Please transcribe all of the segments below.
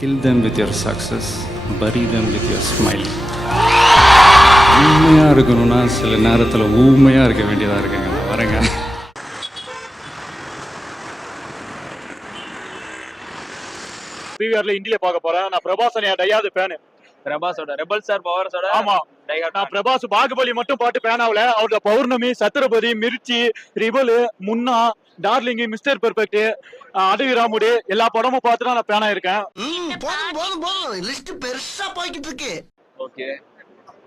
Kill them with your success, bury them with your smile. உண்மையாக இருக்கணும்னா சில நேரத்தில் ஊமையாக இருக்க வேண்டியதாக இருக்குங்க. நான் வரேங்க. பிவிஆர்ல இந்தியா பார்க்க போறேன். நான் பிரபாஸ் டையாது ஃபேன். பிரபாஸோட ரெபல் சார் பவர்ஸோட. ஆமா, நான் பிரபாஸ் பாகுபலி மட்டும் பாட்டு ஃபேன் ஆகல. அவரோட Pournami, Chatrapathi, Mirchi, Rebel, Munna, Darling, Mister Perfect, Adavi Ramudu எல்லா படமும் பார்த்து நான் ஃபேன் ஆயிருக்கேன். போதும் லிஸ்ட் பெருசா போய்கிட்டு இருக்கு. ஓகே,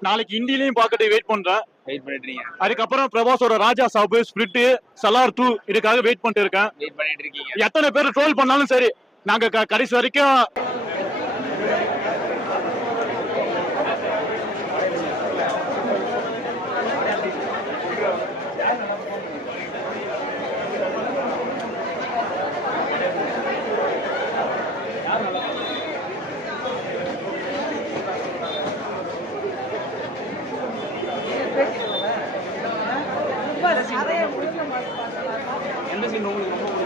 நாளைக்கு ஹிந்திலையும் பார்க்கட்டு வெயிட் பண்றேன். வெயிட் பண்ணிட்டு அதுக்கப்புறம் பிரபாஸோட ராஜா சாப், ஸ்பிரிட், சலார் 2 இதுக்காக வெயிட் பண்ணிட்டு இருக்கேன். வெயிட் பண்ணிட்டு இருக்கீங்க. எத்தனை பேர் ட்ரோல் பண்ணாலும் சரி, நாங்க கடைசி வரைக்கும் எந்த சீன் உங்களுக்கு ரொம்ப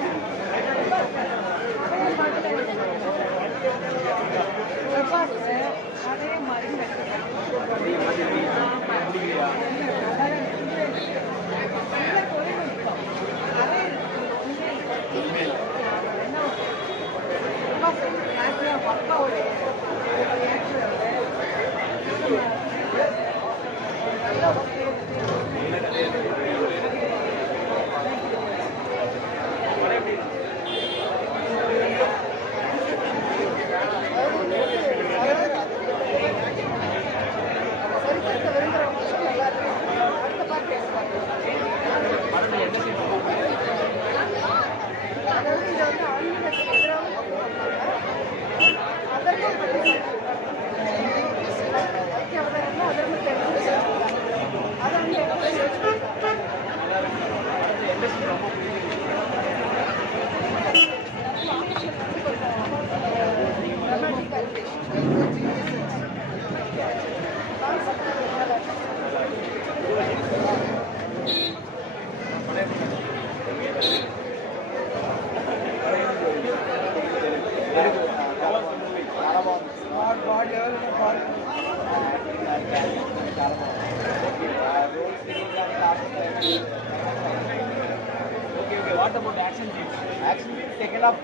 What about action scenes? Action scenes second half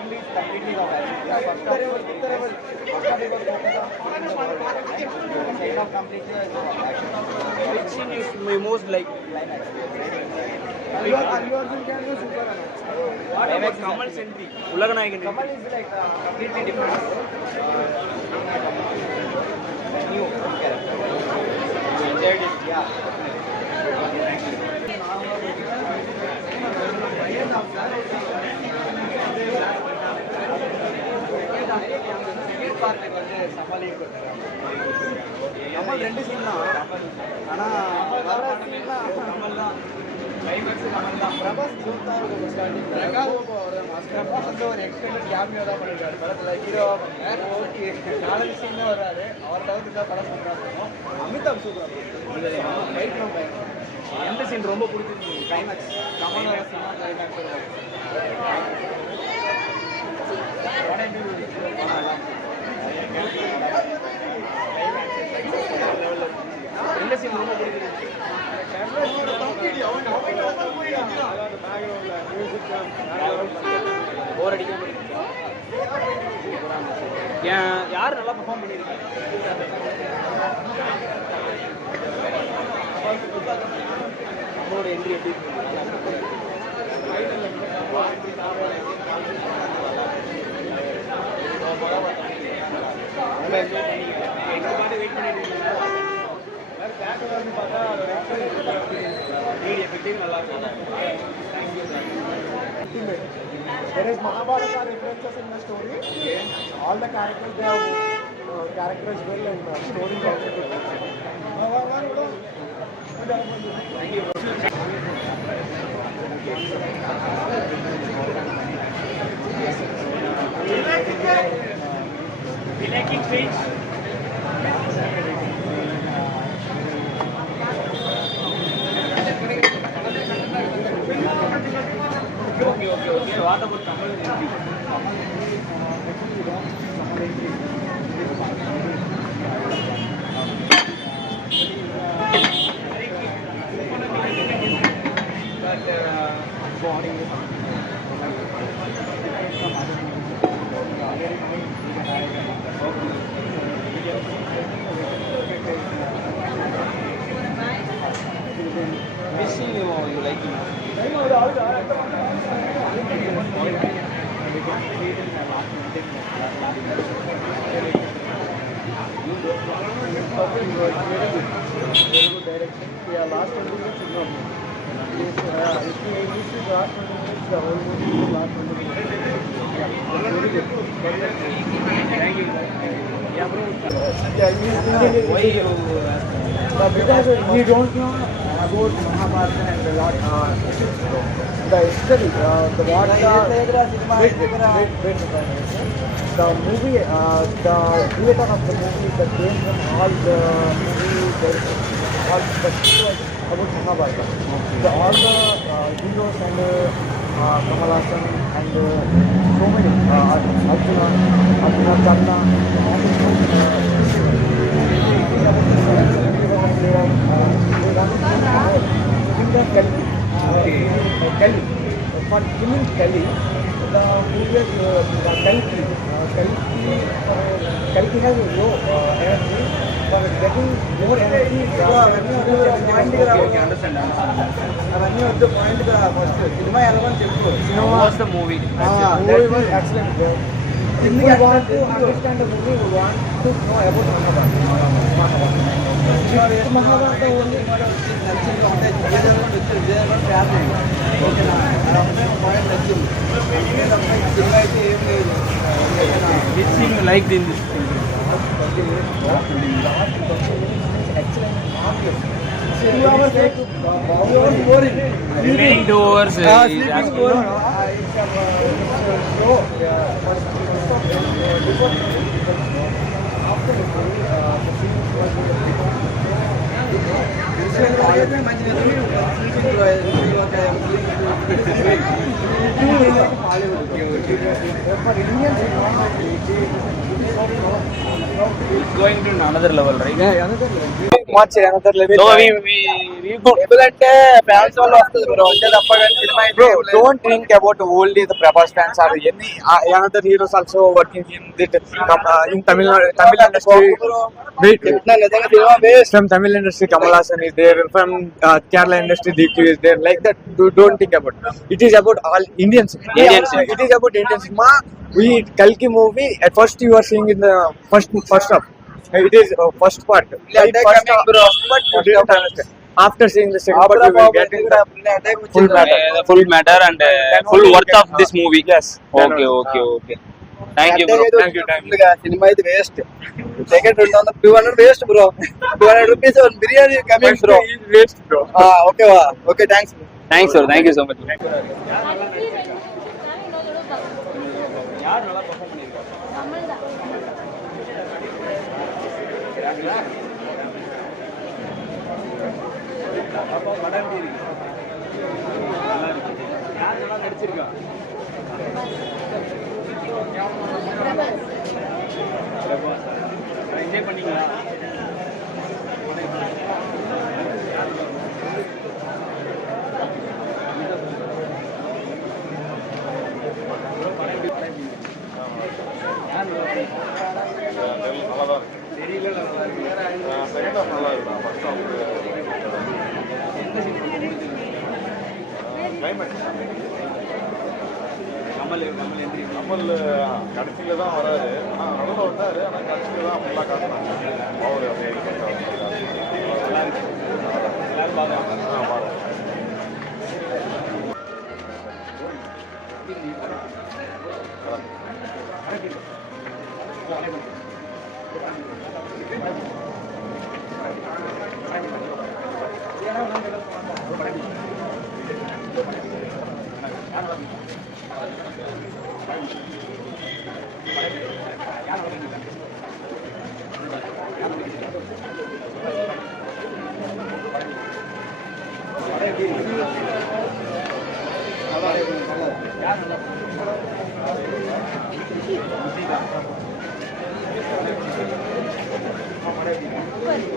English completely wrong. First half was second half completely action. Which scene is most like? Climax. Allu Arjun can do super. What about Kamal's entry? Ulaganayagan. Kamal is like completely different. New character. You enjoyed it, yeah. Kamal ரெண்டு scene தான். ஆனா வர சீன்லாம் கமல் தான். Climax Kamal தான். பிரபாஸ் ஜூத்தா ஒரு starting Prabhas வந்து ஒரு எக்ஸ்டெண்டட் கேமியோ தான் பண்ணிருக்காரு படத்துல ஹீரோ. ஓகே, 4 சீன் தான் வர்றாரு. அவர் தவிர்த்து தான் படம் சூப்பரா. அமிதாப் சூப்பரா ரைட் நோ பை. எந்த சீன் ரொம்ப பிடிச்சிருக்கு? கிளைமேக்ஸ் கமல் வர சீன் கிளைமேக்ஸ். எந்த சீன் ரொம்ப பிடிச்சிருக்கு? போர் அடிக்காம யார் நல்லா பெர்ஃபார்ம் பண்ணியிருக்காங்க? நம்மளோட என்ட்ரி எப்படி இருக்கு? ரொம்ப என்ஜாய் பண்ணீங்க. எங்கள் பாட்டு வெயிட் பண்ணிட்டு இருக்கீங்க. பார்த்தா எஃபெக்டிவ் நல்லா இருக்கும். There is Mahabharata references in the story. All the characters they have characterized well and story is also good. Thank you. Liking stage. Okay. What about Kamal? Which scene you like? Why you? Because we don't know about Mahabharata and a lot the history, the what the movie, the creator of the movie that came from all the movie, all the stories about Mahabharata. The, all the heroes and Kamal Hassan and so many Arjuna, Kelly. For killing Kelly, the movie Kalki has low energy. For getting more energy, Understand. అవన్నీ వద్దు point గా first cinema ఎలా అని చెప్పు What's the movie? movie was excellent. If we want to understand the movie, we want to know about Mahabharata only. Which scene you liked in this film? Remaining 2 hours is as good. It's going to another level, right? Yeah, another level. Much another level. So we go. ఎందుకంటే fans వాళ్ళు వస్తుంది bro అంటే తప్ప కానీ cinema bro don't think about only the Prabhas fans are any another heroes also working in that in Tamil industry from Tamil industry Kamal Haasan is there from Kerala industry DQ is there like that. Don't think about it is about all Indians. It is about Indian cinema. We Kalki movie at first you are seeing in the first half. It is first part. After seeing the second part, you will get in the Full matter and full worth of this movie. Yes. Okay. Thank you, bro. Thank you. Cinema is waste. Second 200 waste, bro. 200 rupees on biryani coming, bro. Waste, bro. Okay, thanks. Thanks, sir. Thank you so much. Enjoy பண்ணீங்களா? கமல் கடைசியில தான் வராரு. ஆனா நடுவில் வந்தாரு. ஆனா கடைசியில தான் ஃபுல்லா காட்டினாங்க. அவரு அப்படியே சூப்பர்.